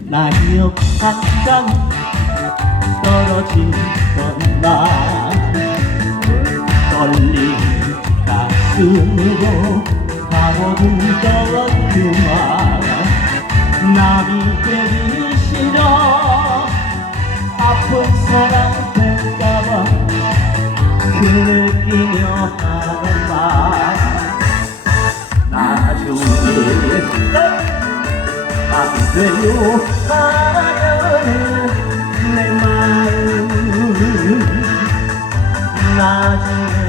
낙엽 한장 떨어진 건나. 떨린 가슴으로 것 그만 남이 되기 싫어. 아픈 사랑 될까봐 느끼며 하는 안 돼요 하려는 내 마음 나중에라고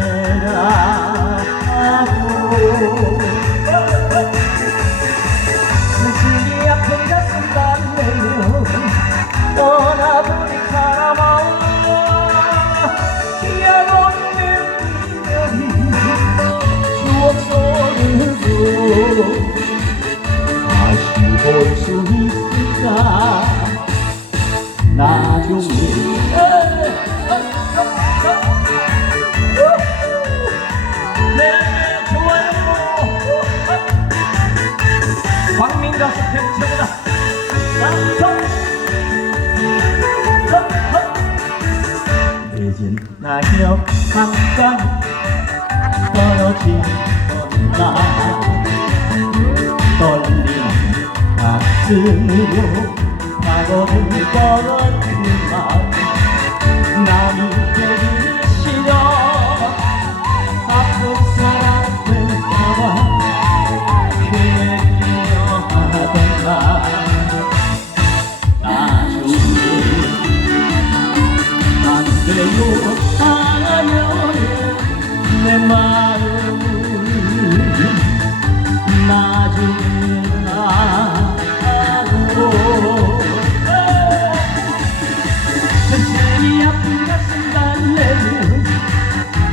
광민 가수 팬 최고다. 늦은 낙엽 한강 떨어진 건나 떨린 가슴으로 것 그만 남이 내 마음 나중에 나고 세상이 아픈 가슴 달래며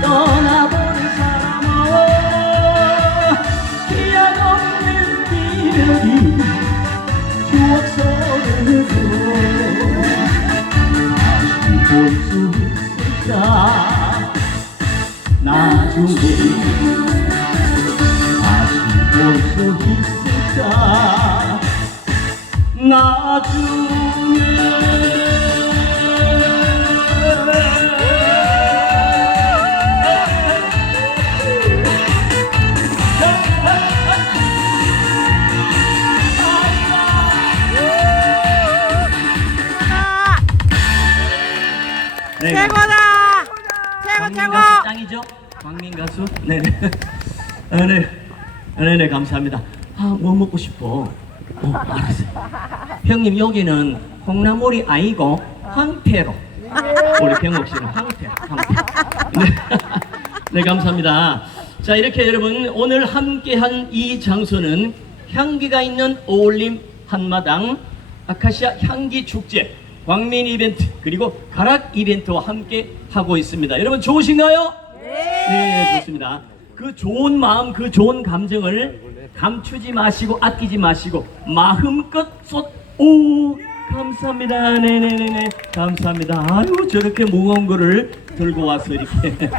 떠나보는 사람아 기억 없는 이별이 추억 속에서 다 나중에 다시 볼 수 있을까? 나중에. 최고다! 광민! 가수 짱이죠? 광민 가수? 네네. 아, 네. 아, 네네, 감사합니다. 아, 뭐 먹고 싶어? 어, 알았어요. 형님, 여기는 콩나물이 아니고 황태로. 우리 병옥 씨는 황태, 황태. 네. 네, 감사합니다. 자, 이렇게 여러분, 오늘 함께한 이 장소는 향기가 있는 어울림 한마당 아카시아 향기 축제 광민 이벤트 그리고 가락 이벤트와 함께 하고 있습니다. 여러분 좋으신가요? 네, 좋습니다. 그 좋은 마음, 그 좋은 감정을 감추지 마시고 아끼지 마시고 마음껏 쏟. 오, 감사합니다. 네네네네, 감사합니다. 아유 저렇게 무거운 거를 들고 와서 이렇게.